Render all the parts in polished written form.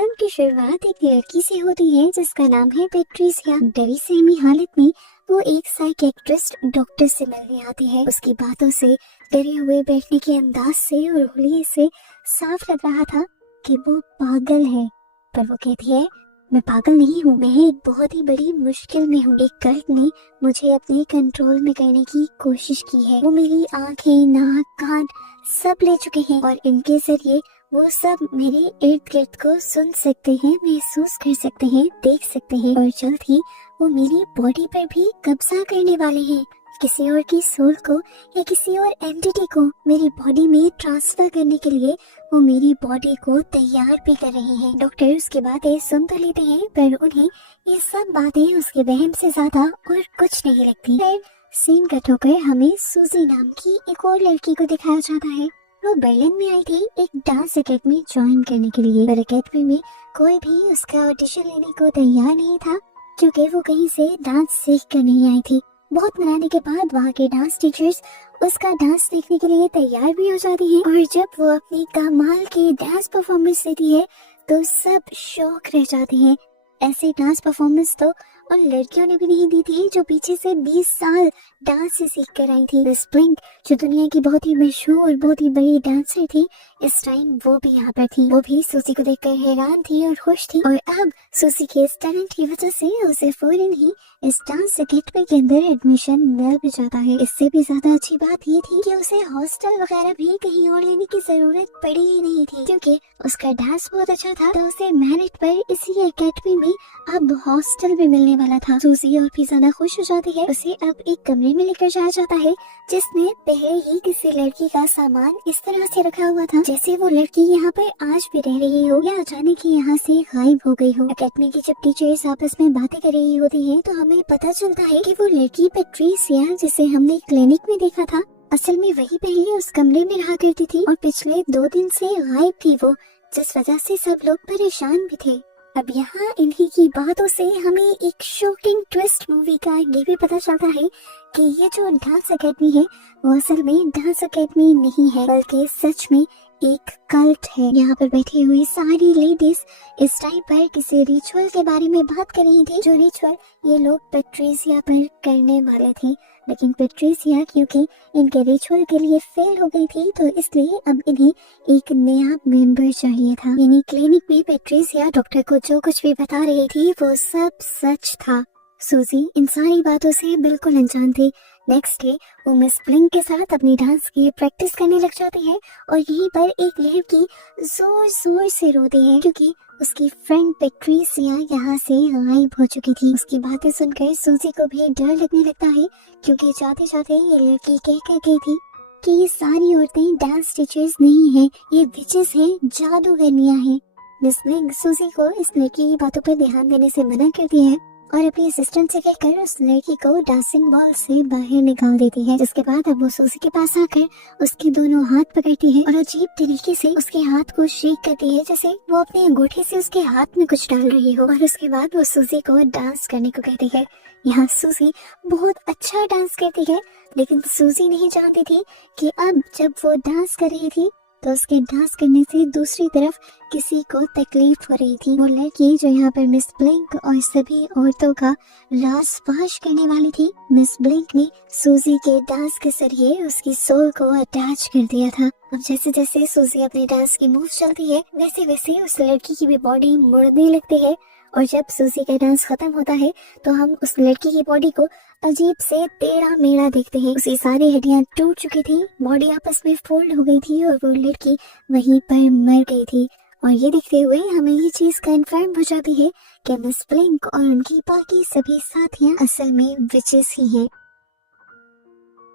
Film की शुरुआत एक लड़की से होती है जिसका नाम है पैट्रिसिया। डरी सहमी हालत में वो एक साइकियाट्रिस्ट डॉक्टर से मिलने आती है। उसकी बातों से, डरे हुए बैठने के अंदाज से और हुलिये से साफ लग रहा था कि वो पागल है। पर वो कहती है, मैं पागल नहीं हूँ, मैं एक बहुत ही बड़ी मुश्किल में हूँ। एक कल्ट ने मुझे अपने कंट्रोल में करने की कोशिश की है। वो मेरी आंखें, नाक, कान सब ले चुके हैं और इनके जरिए वो सब मेरे इर्द गिर्द को सुन सकते हैं, महसूस कर सकते हैं, देख सकते हैं और जल्द ही वो मेरी बॉडी पर भी कब्जा करने वाले हैं। किसी और की सोल को या किसी और एंटिटी को मेरी बॉडी में ट्रांसफर करने के लिए वो मेरी बॉडी को तैयार भी कर रहे हैं। डॉक्टर उसकी बातें सुन तो लेते हैं पर उन्हें ये सब बातें उसके वहम से ज्यादा और कुछ नहीं लगती। फिर सीन कट होकर हमें सूजी नाम की एक और लड़की को दिखाया जाता है। वो बर्लिन में आई थी एक डांस एकेडमी ज्वाइन करने के लिए, पर एकेडमी में कोई भी उसका ऑडिशन लेने को तैयार नहीं था क्योंकि वो कहीं से डांस सीख कर नहीं आई थी। बहुत मनाने के बाद वहाँ के डांस टीचर्स उसका डांस देखने के लिए तैयार भी हो जाती हैं और जब वो अपनी कमाल की डांस परफॉर्मेंस देती है तो सब शौक रह जाते हैं। ऐसे डांस परफॉर्मेंस तो उन लड़कियों ने भी नहीं दी थी जो पीछे से 20 साल डांस से सीख कर आई थी। मिस ब्लिंक जो दुनिया की बहुत ही मशहूर और बहुत ही बड़ी डांसर थी, इस टाइम वो भी यहाँ पर थी। वो भी सूजी को देखकर हैरान थी और खुश थी और अब सूजी के इस टैलेंट की वजह से उसे फौरन ही इस डांस एकेडमी के अंदर एडमिशन मिल भी जाता है। इससे भी ज्यादा अच्छी बात ये थी कि उसे हॉस्टल वगैरह भी कहीं और लेने की जरूरत पड़ी ही नहीं थी क्योंकि उसका डांस बहुत अच्छा था। तो उसे मेरिट पर इसी एकेडमी में अब हॉस्टल भी मिलने वाला था। सूजी और भी ज्यादा खुश हो जाती है। उसे अब एक कमरे में लेकर जाया जाता है जिसमें पहले ही किसी लड़की का सामान इस तरह से रखा हुआ था जैसे वो लड़की यहाँ पर आज भी रह रही हो या अचानक ही यहाँ से गायब हो गई हो। एकेडमी की जब टीचर्स आपस में बातें कर रही होती हैं तो हमें पता चलता है कि वो लड़की पैट्रिसिया जिसे हमने क्लिनिक में देखा था, असल में वही पहले उस कमरे में रहा करती थी और पिछले 2 दिन से गायब थी वो, जिस वजह से सब लोग परेशान भी थे। अब यहाँ इन्हीं की बातों से हमें एक शॉकिंग ट्विस्ट मूवी का ये भी पता चलता है कि ये जो डांस एकेडमी है वो असल में डांस एकेडमी नहीं है बल्कि सच में एक कल्ट है। यहाँ पर बैठी हुई सारी लेडीज इस टाइम पर किसी रिचुअल के बारे में बात कर रही थी, जो रिचुअल ये लोग पैट्रिसिया पर करने वाले थे। लेकिन पैट्रिसिया क्योंकि इनके रिचुअल के लिए फेल हो गई थी तो इसलिए अब इन्हें एक नया मेंबर चाहिए था। यानी क्लिनिक में पैट्रिसिया डॉक्टर को जो कुछ भी बता रही थी वो सब सच था। सूजी इन सारी बातों से बिल्कुल अनजान थी। नेक्स्ट डे वो मिस ब्लिंक के साथ अपनी डांस की प्रैक्टिस करने लग जाती है और यहीं पर एक लड़की जोर जोर से रोती है क्योंकि उसकी फ्रेंड पैट्रिसिया यहाँ से गायब हो चुकी थी। उसकी बातें सुनकर सूजी को भी डर लगने लगता है क्योंकि जाते जाते ये लड़की कह कर गई थी कि ये सारी औरतें डांस टीचर्स नहीं है, ये विचेस हैं, जादूगरनियां हैं। मिस ब्लिंक सूजी को इस लड़की की बातों पर ध्यान देने से मना करती है और अपनी असिस्टेंट से कहकर उस लड़की को डांसिंग बॉल से बाहर निकाल देती है। जिसके बाद अब वो सूजी के पास आकर उसके दोनों हाथ पकड़ती है और अजीब तरीके से उसके हाथ को शेक करती है जैसे वो अपने अंगूठे से उसके हाथ में कुछ डाल रही हो और उसके बाद वो सूजी को डांस करने को कहती है। यहाँ सूजी बहुत अच्छा डांस करती है लेकिन सूजी नहीं जानती थी कि अब जब वो डांस कर रही थी तो उसके डांस करने से दूसरी तरफ किसी को तकलीफ हो रही थी। वो लड़की जो यहाँ पर मिस ब्लिंक और सभी औरतों का राज फाश करने वाली थी, मिस ब्लिंक ने सूजी के डांस के जरिए उसकी सोल को अटैच कर दिया था। अब जैसे जैसे सूजी अपने डांस की मूव चलती है वैसे वैसे उस लड़की की भी बॉडी मुड़ने लगती है और जब सूजी का डांस खत्म होता है तो हम उस लड़की की बॉडी को अजीब से टेढ़ा मेढ़ा देखते हैं। उसकी सारी हड्डियां टूट चुकी थी, बॉडी आपस में फोल्ड हो गई थी और वो लड़की वहीं पर मर गई थी। और ये देखते हुए हमें ये चीज कंफर्म हो जाती है कि मिस ब्लिंक और उनकी बाकी सभी साथियां असल में विचेस ही हैं।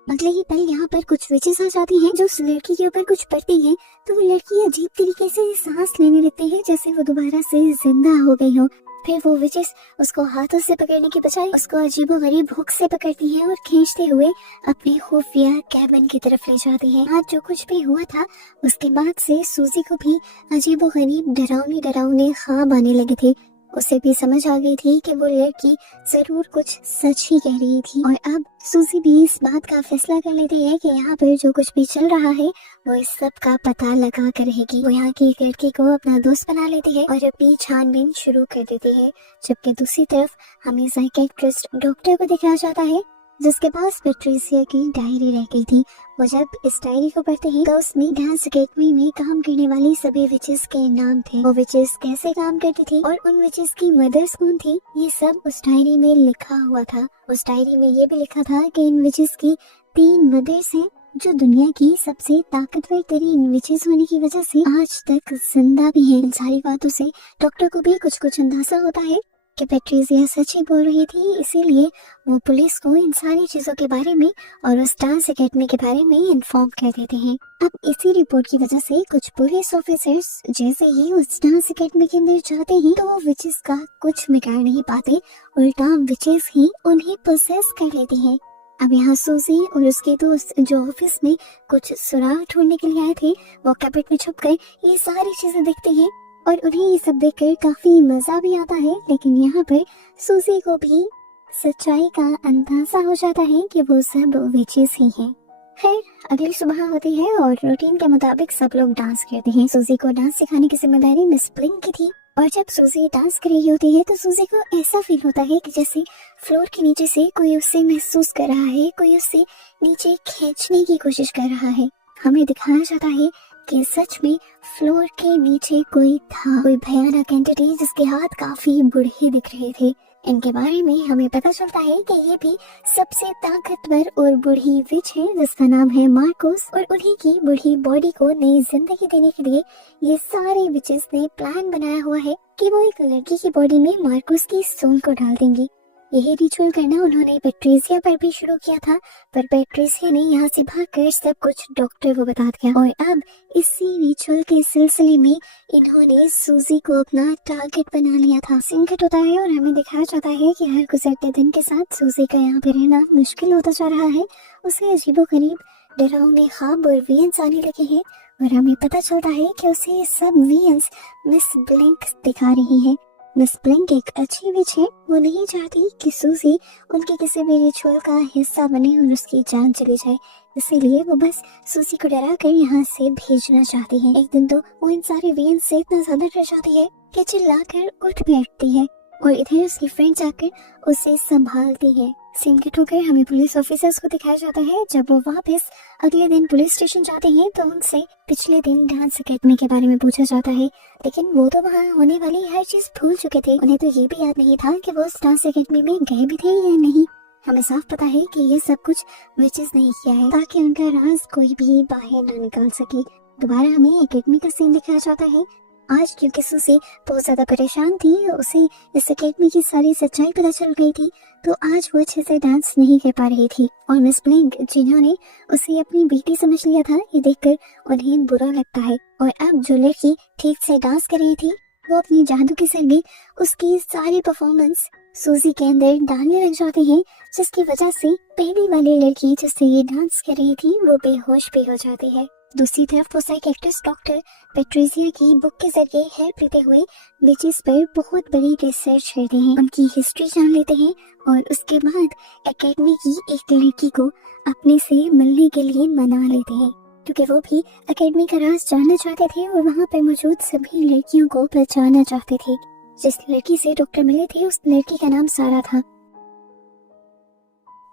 अगले ही पल यहाँ पर कुछ विचेस आ जाती हैं जो उस लड़की के ऊपर कुछ पड़ती हैं तो वो लड़की अजीब तरीके से सांस लेने लगती है जैसे वो दोबारा से जिंदा हो गई हो। फिर वो विचेस उसको हाथों से पकड़ने के बजाय उसको अजीबोगरीब हुक से पकड़ती हैं और खींचते हुए अपने खुफिया कैबिन की तरफ ले जाती हैं। आज जो कुछ भी हुआ था उसके बाद से सूजी को भी अजीबोगरीब डरावने ख्वाब आने लगे थे। उसे भी समझ आ गई थी कि वो लड़की जरूर कुछ सच ही कह रही थी। और अब सूजी भी इस बात का फैसला कर लेती है कि यहाँ पर जो कुछ भी चल रहा है वो इस सब का पता लगा कर रहेगी। वो यहाँ की एक लड़की को अपना दोस्त बना लेती है और अपनी छानबीन शुरू कर देती है। जबकि दूसरी तरफ हमें साइकियाट्रिस्ट डॉक्टर को दिखाया जाता है जिसके पास पैट्रिसिया की डायरी रह गई थी। वो जब इस डायरी को पढ़ते हैं तो उसमें डांस अकेडमी में काम करने वाली सभी विचेस के नाम थे, वो विचेस कैसे काम करती थी और उन विचेस की मदर्स कौन थी, ये सब उस डायरी में लिखा हुआ था। उस डायरी में ये भी लिखा था कि इन विचेस की 3 मदर्स हैं जो दुनिया की सबसे ताकतवर तरीन विचेस होने की वजह से आज तक जिंदा भी हैं। इन सारी बातों से डॉक्टर को भी कुछ कुछ अंदाजा होता है कि पैट्रिसिया सच ही बोल रही थी, इसीलिए वो पुलिस को इन सारी चीजों के बारे में और उस डांस अकेडमी के बारे में इन्फॉर्म कर देते हैं। अब इसी रिपोर्ट की वजह से कुछ पुलिस ऑफिसर्स जैसे ही उस डांस अकेडमी के अंदर जाते हैं तो वो विचेस का कुछ बिगाड़ नहीं पाते, उल्टा विचेस ही उन्हें पोसेस कर लेती हैं। अब यहाँ सूजी और उसके दोस्त जो ऑफिस में कुछ सुराग ढूंढने के लिए आए थे वो कैबिनेट में छुप कर ये सारी चीजें देखते हैं और उन्हें ये सब देखकर काफी मजा भी आता है। लेकिन यहाँ पर सूजी को भी सच्चाई का अंदाजा हो जाता है कि वो सब विचेस ही हैं। फिर अगली सुबह होती है और रूटीन के मुताबिक सब लोग डांस करते हैं। सूजी को डांस सिखाने की जिम्मेदारी मिस ब्लिंक की थी और जब सूजी डांस कर रही होती है तो सूजी को ऐसा फील होता है कि जैसे फ्लोर के नीचे से कोई उसे महसूस कर रहा है, कोई उसे नीचे खींचने की कोशिश कर रहा है। हमें दिखाया जाता है कि सच में फ्लोर के नीचे कोई था, कोई भयानक एंटिटी जिसके हाथ काफी बूढ़े दिख रहे थे। इनके बारे में हमें पता चलता है कि ये भी सबसे ताकतवर और बूढ़ी विच है जिसका नाम है मार्कोस और उन्हीं की बूढ़ी बॉडी को नई जिंदगी देने के लिए ये सारे विचेस ने प्लान बनाया हुआ है कि वो एक लड़की की बॉडी में मार्कोस की सोल को डाल देंगी। यही रिचुअल करना उन्होंने पैट्रिसिया पर भी शुरू किया था, पर पैट्रिसिया ने यहाँ से भागकर सब कुछ डॉक्टर को बता दिया और अब इसी रिचुअल के सिलसिले में इन्होंने सूजी को अपना टारगेट बना लिया था। सीन कट होता है और हमें दिखाया जाता है कि हर गुजरते दिन के साथ सूजी का यहाँ पे रहना मुश्किल होता जा रहा है। उसे अजीबोगरीब डरावने ख्वाब और वियंस आने लगे हैं और हमें पता चलता है कि उसे सब वियंस मिस ब्लिंक दिखा रही है। मिस ब्लिंक एक अच्छी विच है, वो नहीं चाहती कि सूजी उनके किसी भी रिचुअल का हिस्सा बने और उसकी जान चली जाए, इसीलिए वो बस सूजी को डरा कर यहाँ से भेजना चाहती है। एक दिन तो वो इन सारे वियंस से इतना ज्यादा डर जाती है कि चिल्लाकर उठ बैठती है और इधर उसकी फ्रेंड जाकर उसे संभालती है। सीन कट होकर हमें पुलिस ऑफिसर्स को दिखाया जाता है। जब वो वापस अगले दिन पुलिस स्टेशन जाते हैं तो उनसे पिछले दिन डांस अकेडमी के बारे में पूछा जाता है, लेकिन वो तो वहाँ होने वाली हर चीज भूल चुके थे। उन्हें तो ये भी याद नहीं था कि वो उस डांस अकेडमी में गए भी थे या नहीं। हमें साफ पता है कि ये सब कुछ विचेस नहीं किया है ताकि उनका राज कोई भी बाहर न निकाल सके। दोबारा हमें अकेडमी का सीन दिखाया जाता है। आज क्योंकि सूजी बहुत ज्यादा परेशान थी, उसे इस अकेडमी की सारी सच्चाई पता चल गई थी, तो आज वो अच्छे से डांस नहीं कर पा रही थी और मिस ब्लिंक जिन्होंने उसे अपनी बेटी समझ लिया था, ये देखकर उन्हें बुरा लगता है। और अब जो लड़की ठीक से डांस कर रही थी वो अपनी जादू के सर में उसकी सारी परफॉर्मेंस सूजी के अंदर डालने लग जाते हैं, जिसकी वजह से पहली वाली लड़की जिससे ये डांस कर रही थी वो बेहोश भी हो जाती है। दूसरी तरफ वो साइकियाट्रिस्ट डॉक्टर पैट्रिसिया की बुक के जरिए हेल्प लेते हुए विचेस पर बहुत बड़ी रिसर्च करते हैं, उनकी हिस्ट्री जान लेते हैं और उसके बाद एकेडमी की एक लड़की को अपने से मिलने के लिए मना लेते हैं, क्योंकि वो भी एकेडमी का राज जानना चाहते थे और वहाँ पर मौजूद सभी लड़कियों को पहचानना चाहते थे। जिस लड़की से डॉक्टर मिले थे उस लड़की का नाम सारा था।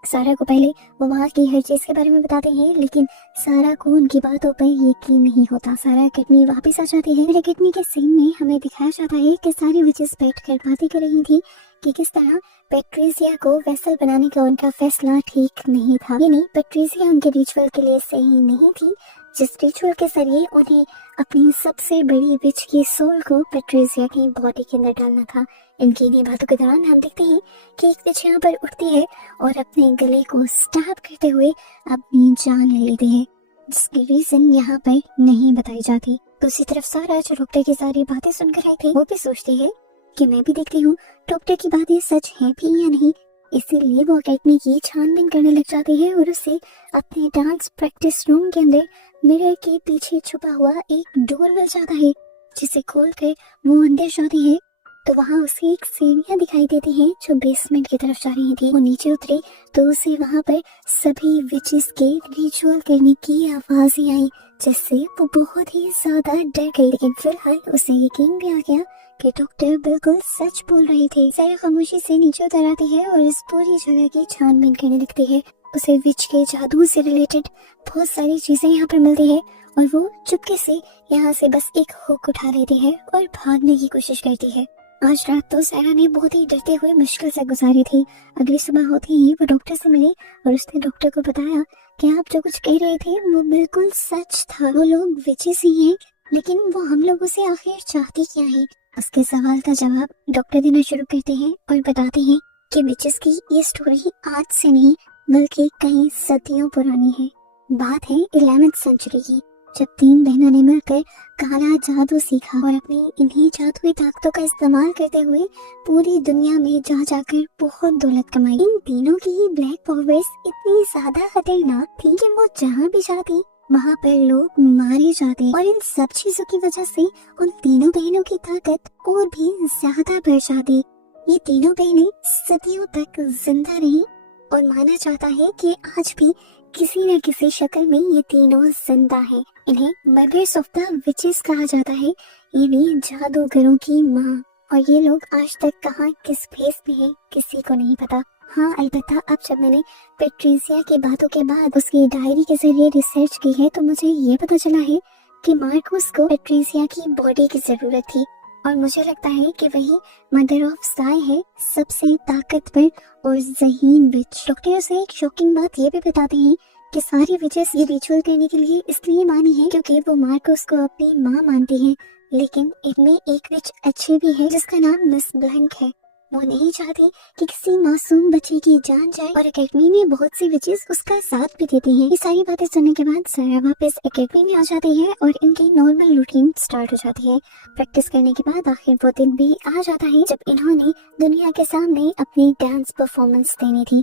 सारा को पहले वो वहाँ की हर चीज के बारे में बताते हैं, लेकिन सारा को उनकी बातों पर यकीन नहीं होता। सारा अकेडमी वापस आ जाती है। अकेडमी के सीन में हमें दिखाया जाता है कि सारी विचेस बैठकर बातें कर रही थी कि किस तरह पैट्रिसिया को वेसल बनाने का उनका फैसला ठीक नहीं था, यानी पैट्रिसिया उनके रिचुअल के लिए सही नहीं थी, जिस रिचुअल के जरिए उन्हें अपनी सबसे बड़ी विच की सोल को पैट्रिसिया की बॉडी के अंदर डालना था। इनकी इन्हीं बातों के दौरान हम देखते हैं कि एक विच यहाँ पर उठती है और अपने गले को स्टैब करते हुए अपनी जान ले लेती है, जिसकी रीजन यहाँ पर नहीं बताई जाती। दूसरी तरफ सारा जो डॉक्टर की सारी बातें सुनकर आई थी वो भी सोचती है कि मैं भी देखती हूँ डॉक्टर की बातें सच है भी या नहीं, इसीलिए वो अकेडमी की छानबीन करने लग जाती है और उसे अपने डांस प्रैक्टिस रूम के अंदर मिरर के पीछे छुपा हुआ एक डोर मिल जाता है, जिसे खोलकर वो अंदर जाती है तो वहाँ उसे एक सीढ़ियाँ दिखाई देती हैं जो बेसमेंट की तरफ जा रही थी। वो नीचे उतरी तो उसे वहाँ पर सभी विचेस के रिचुअल करने की आवाजें आई, जिससे वो बहुत ही ज्यादा डर गई। लेकिन फिलहाल उसे यकीन भी आ गया कि डॉक्टर बिल्कुल सच बोल रहे थे। सारा खामोशी से नीचे उतर आती है और इस पूरी जगह की छानबीन करने लगती है। उसे विच के जादू से रिलेटेड बहुत सारी चीजें यहाँ पर मिलती है और वो चुपके से यहाँ से बस एक हुक उठा लेती है और भागने की कोशिश करती है। आज रात तो सारा ने बहुत ही डरते हुए मुश्किल से गुजारी थी। अगली सुबह होते ही वो डॉक्टर से मिली और उसने डॉक्टर को बताया कि आप जो कुछ कह रहे थे वो बिल्कुल सच था। वो लोग विचेस ही हैं, लेकिन वो हम लोगों से आखिर चाहती क्या है? उसके सवाल का जवाब डॉक्टर देना शुरू करते हैं और बताते हैं कि विचेस की ये स्टोरी आज से नहीं बल्कि कई सदियों पुरानी है। बात है 11वीं सेंचुरी की, जब 3 बहनों ने मिलकर काला जादू सीखा और अपनी इन्हीं जादुई ताकतों का इस्तेमाल करते हुए पूरी दुनिया में जा जाकर बहुत दौलत कमाई। इन तीनों की ब्लैक पावर्स इतनी ज्यादा खतरनाक थी कि वो जहाँ भी जाती वहाँ पर लोग मारे जाते और इन सब चीजों की वजह से उन तीनों बहनों की ताकत और भी ज्यादा बढ़ जाती। ये तीनों बहनें सदियों तक जिंदा रही और माना जाता है कि आज भी किसी न किसी शक्ल में ये तीनों जिंदा हैं। इन्हें मदर्स ऑफ द विचेस कहा जाता है, यानी जादूगरों की माँ। और ये लोग आज तक कहाँ किस फेस में हैं किसी को नहीं पता। हाँ, अलबत्ता अब जब मैंने पेट्रिसिया की बातों के बाद उसकी डायरी के जरिए रिसर्च की है तो मुझे ये पता चला है कि मार्कोस को पेट्रिसिया की बॉडी की जरूरत थी और मुझे लगता है कि वही मदर ऑफ स्काई है, सबसे ताकतवर और ज़हीन विच। डॉक्टर से एक शॉकिंग बात ये भी बताते हैं कि सारी विचेस ये रिचुअल करने के लिए इसलिए मानी है क्योंकि वो मार्कोस को अपनी माँ मानती हैं, लेकिन इनमें एक विच अच्छी भी है जिसका नाम मिस ब्लैंक है। वो नहीं चाहती कि किसी मासूम बच्चे की जान जाए और एकेडमी में बहुत सी विचेस उसका साथ भी देती हैं। ये सारी बातें सुनने के बाद सारा वापस एकेडमी में आ जाती है और इनकी नॉर्मल रूटीन स्टार्ट हो जाती है। प्रैक्टिस करने के बाद आखिर वो दिन भी आ जाता है जब इन्होंने दुनिया के सामने अपनी डांस परफॉर्मेंस देनी थी।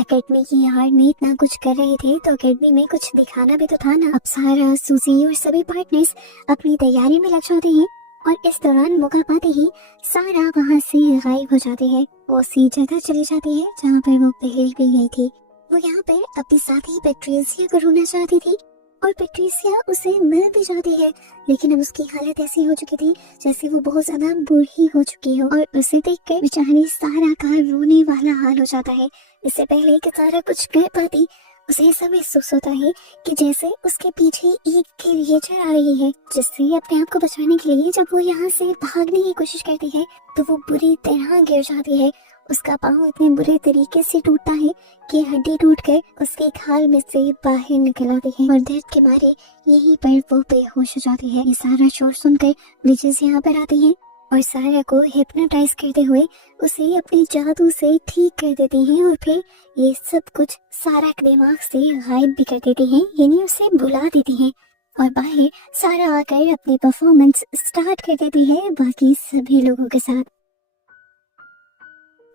एकेडमी की यार्ड में इतना कुछ कर रहे थे तो एकेडमी में कुछ दिखाना भी तो था ना। अब सारा, सूजी और सभी पार्टनर्स अपनी तैयारी में लग जाते हैं और इस दौरान मौका पाते ही सारा वहाँ से गायब हो जाती है। वो उसी जगह चली जाती है जहाँ पर वो पहले भी गई थी। वो यहाँ पर अपने साथी पेट्रिसिया को ढूंढना चाहती थी और पेट्रिसिया उसे मिल भी जाती है, लेकिन अब उसकी हालत ऐसी हो चुकी थी जैसे वो बहुत ज्यादा बूढ़ी हो चुकी हो और उसे देखकर बेचारी सारा का रोने वाला हाल हो जाता है। इससे पहले कि सारा कुछ कर पाती उसे ऐसा महसूस होता है कि जैसे उसके पीछे एक क्रिएचर आ रही है, जिससे अपने आप को बचाने के लिए जब वो यहाँ से भागने की कोशिश करती है तो वो बुरी तरह गिर जाती है। उसका पाँव इतने बुरे तरीके से टूटता है कि हड्डी टूटकर उसके खाल में से बाहर निकल आती है और दर्द के मारे यहीं पर वो बेहोश हो जाती है। ये सारा शोर सुनकर विचेस यहाँ पर आती है और सारा को हिप्नोटाइज करते हुए उसे अपने जादू से ठीक कर देती हैं और फिर ये सब कुछ सारा के दिमाग से गायब भी कर देती हैं, यानी उसे बुला देती हैं और बाहर सारा आकर अपनी परफॉर्मेंस स्टार्ट कर देती है बाकी सभी लोगों के साथ।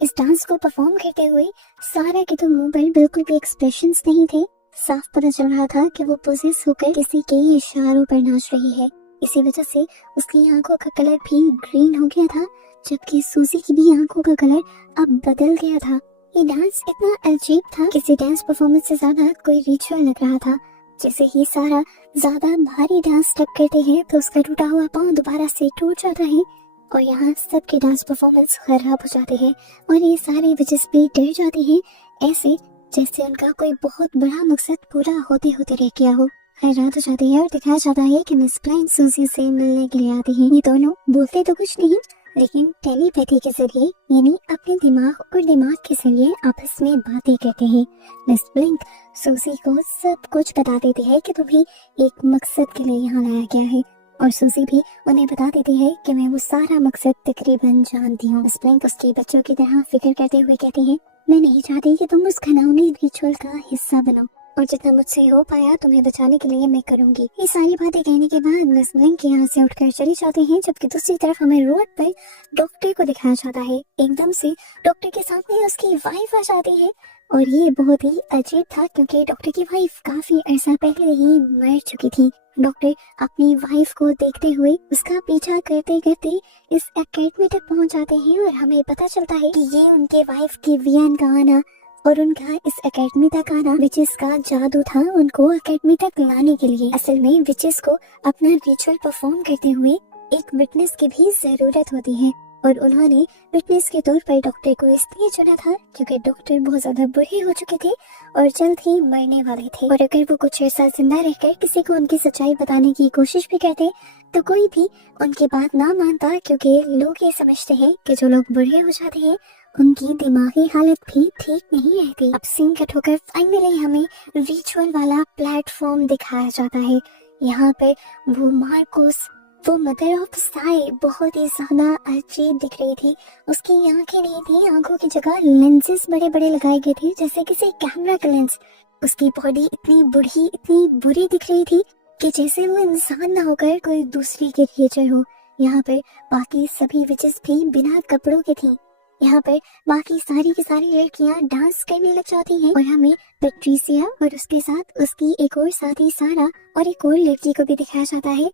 इस डांस को परफॉर्म करते हुए सारा के तो मुंह पर बिल्कुल भी एक्सप्रेशंस नहीं थे। साफ पता चल रहा था कि वो पोजेस होकर किसी के इशारों पर नाच रही है। इसी वजह से उसकी आंखों का कलर भी ग्रीन हो गया था, जबकि सूजी की भी आंखों का कलर अब बदल गया था। ये डांस इतना अजीब था, किसी डांस परफॉर्मेंस से ज्यादा कोई रिचुअल लग रहा था। जैसे ही सारा ज्यादा भारी डांस स्टेप करते हैं तो उसका टूटा हुआ पाँव दोबारा से टूट जाता है और यहाँ सबके डांस परफॉर्मेंस खराब हो जाते हैं और ये सारे विचेस भी डर जाते हैं, ऐसे जैसे उनका कोई बहुत बड़ा मकसद पूरा होते होते रह गया हो। खैर रात हो जाती है और दिखाया जाता है कि मिस ब्लैंक सूजी से मिलने के लिए आती हैं। ये दोनों बोलते तो कुछ नहीं लेकिन टेलीपैथी के जरिए यानी अपने दिमाग और दिमाग के जरिए आपस में बातें करते हैं। मिस ब्लैंक सूजी को सब कुछ बता देती है कि तुम्हें एक मकसद के लिए यहाँ लाया गया है और सूजी भी उन्हें बता देती है कि मैं वो सारा मकसद तकरीबन जानती हूँ। मिस ब्लैंक उसके बच्चों की तरह फिक्र करते हुए कहती है, मैं नहीं चाहती कि तुम उस घिनौनी रिचुअल का हिस्सा बनो और जितना मुझसे हो पाया तुम्हें बचाने के लिए मैं करूंगी। ये सारी बातें कहने के बाद मिस ब्लैंक यहाँ से उठकर चली जाती हैं, जबकि दूसरी तरफ हमें रोड पर डॉक्टर को दिखाया जाता है। एकदम से डॉक्टर के सामने उसकी वाइफ आ जाती है और ये बहुत ही अजीब था क्योंकि डॉक्टर की वाइफ काफी अर्सा पहले ही मर चुकी थी। डॉक्टर अपनी वाइफ को देखते हुए उसका पीछा करते करते इस एकेडमी तक पहुंच जाते हैं और हमें पता चलता है कि ये उनके वाइफ की वियन का आना और उनका इस एकेडमी तक आना विचेस का जादू था उनको एकेडमी तक लाने के लिए। असल में विचेस को अपना रिचुअल परफॉर्म करते हुए एक विटनेस की भी जरूरत होती है और उन्होंने विटनेस के तौर पर डॉक्टर को इसलिए चुना था क्योंकि डॉक्टर बहुत ज्यादा बुरे हो चुके थे और जल्द ही मरने वाले थे और अगर वो कुछ ऐसा जिंदा रहकर किसी को उनकी सच्चाई बताने की कोशिश भी करते तो कोई भी उनकी बात ना मानता क्योंकि लोग ये समझते हैं कि जो लोग बुरे हो जाते हैं उनकी दिमागी हालत भी ठीक नहीं रहती। अब सीन कट होकर फाइनली हमें रिचुअल वाला प्लेटफॉर्म दिखाया जाता है। यहाँ पे वो मार्कोस वो मदर ऑफ साई बहुत ही ज्यादा अजीब दिख रही थी। उसकी आंखें नहीं थी, आंखों की जगह लेंसेज बड़े बड़े लगाए गए थे जैसे किसी कैमरा का लेंस। उसकी बॉडी इतनी बूढ़ी इतनी बुरी दिख रही थी कि जैसे वो इंसान ना होकर कोई दूसरी क्रिएचर हो। यहाँ पर बाकी सभी विचेस भी बिना कपड़ों के थी। यहाँ पर बाकी सारी की सारी लड़कियां डांस करने लग जाती हैं और हमें पैट्रिसिया और उसके साथ उसकी एक और साथी सारा और एक और लड़की को भी दिखाया जाता है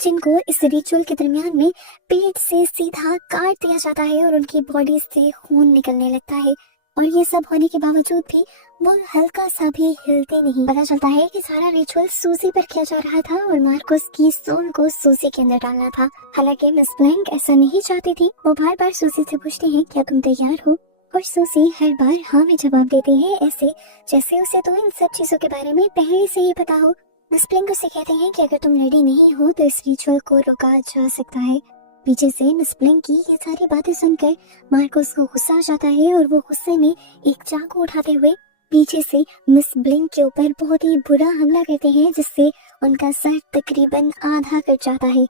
जिनको इस रिचुअल के दरमियान में पेट से सीधा काट दिया जाता है और उनकी बॉडी से खून निकलने लगता है और ये सब होने के बावजूद भी वो हल्का सा भी हिलते नहीं। पता चलता है कि सारा रिचुअल सूजी पर किया जा रहा था और मार्कोस की सोल को सूजी के अंदर डालना था। हालांकि मिस ब्लैंक ऐसा नहीं चाहती थी। वो बार बार सूजी से पूछती हैं क्या तुम तैयार हो और सूजी हर बार हाँ में जवाब देती है ऐसे जैसे उसे तो इन सब चीजों के बारे में पहले से ही पता हो। मिस ब्लैंक उसे कहते हैं कि अगर तुम रेडी नहीं हो तो इस रिचुअल को रोका जा सकता है। पीछे से मिस ब्लैंक की ये सारी बातें सुनकर मार्कोस को गुस्सा आ जाता है और वो गुस्से में एक चाकू उठाते हुए पीछे से मिस ब्लैंक के ऊपर बहुत ही बुरा हमला करते हैं जिससे उनका सर तकरीबन आधा कट जाता है।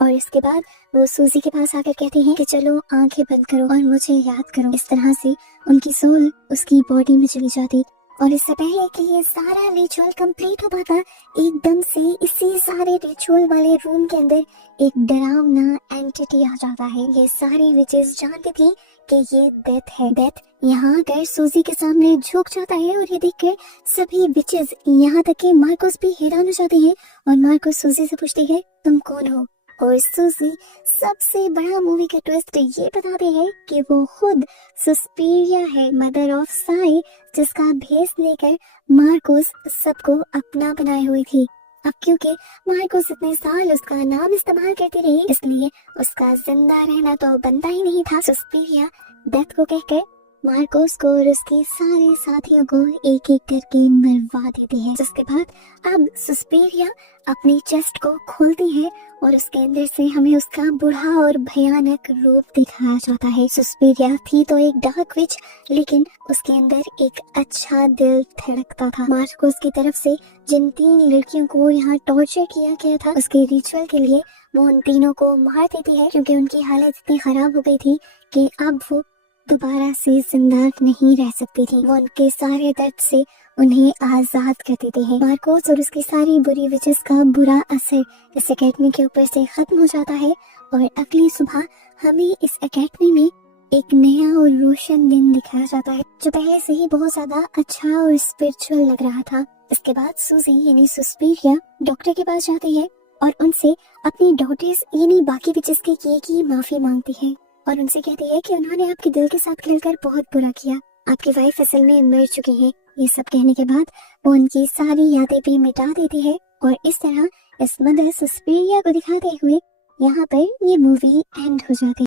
और इसके बाद वो सूजी के पास आकर कहते हैं कि चलो आंखें बंद करो और मुझे याद करो। इस तरह से उनकी सोल उसकी बॉडी में चली जाती और इससे पहले कि ये सारा रिचुअल कंप्लीट हो पाता एकदम से इसी सारे रिचुअल वाले रूम के अंदर एक डरावना एंटिटी आ जाता है। ये सारी विचेस जानती थी कि ये डेथ है। डेथ यहाँ आकर सूजी के सामने झुक जाता है और ये देखकर सभी विचेस यहाँ तक कि मार्कोस भी हैरान हो जाते हैं और मार्कोस सूजी से पूछती है तुम कौन हो और सूजी सबसे बड़ा मूवी का ट्विस्ट ये बताते हैं कि वो खुद सुस्पीरिया है, मदर ऑफ साई, जिसका भेस लेकर मार्कोस सबको अपना बनाए हुई थी। अब क्योंकि मार्कोस इतने साल उसका नाम इस्तेमाल करती रही इसलिए उसका जिंदा रहना तो बनता ही नहीं था। सुस्पीरिया डेथ को कहकर मार्कोस को और उसके सारे साथियों को एक एक करके मरवा देती है। जिसके बाद अब सुस्पीरिया अपनी चेस्ट को खोलती है और उसके अंदर से हमें उसका बुरा और भयानक रूप दिखाया जाता है। सुस्पीरिया थी तो एक डार्क विच लेकिन उसके अंदर एक अच्छा दिल धड़कता था। मार्कोस की तरफ से जिन 3 लड़कियों को यहाँ टॉर्चर किया गया था उसके रिचुअल के लिए वो उन तीनों को मार देती है क्योंकि उनकी हालत इतनी खराब हो गई थी कि अब वो दोबारा से जिंदा नहीं रह सकती थी। वो उनके सारे दर्द से उन्हें आजाद कर देते हैं। मार्कोस और उसकी सारी बुरी विचेस का बुरा असर इस एकेडमी के ऊपर से खत्म हो जाता है और अगली सुबह हमें इस एकेडमी में एक नया और रोशन दिन दिखाया जाता है जो पहले से ही बहुत ज्यादा अच्छा और स्पिरिचुअल लग रहा था। इसके बाद सूजी यानी सुस्पीरिया डॉक्टर के पास जाती है और उनसे अपनी डॉटर्स यानी बाकी विचेस के किए की माफी मांगती है और उनसे कहती है कि उन्होंने आपके दिल के साथ खेलकर बहुत बुरा किया, आपकी वाइफ असल में मर चुकी है। ये सब कहने के बाद वो उनकी सारी यादें भी मिटा देती है और इस तरह इस मदर सुस्पीरिया को दिखाते हुए यहाँ पर ये मूवी एंड हो जाती है।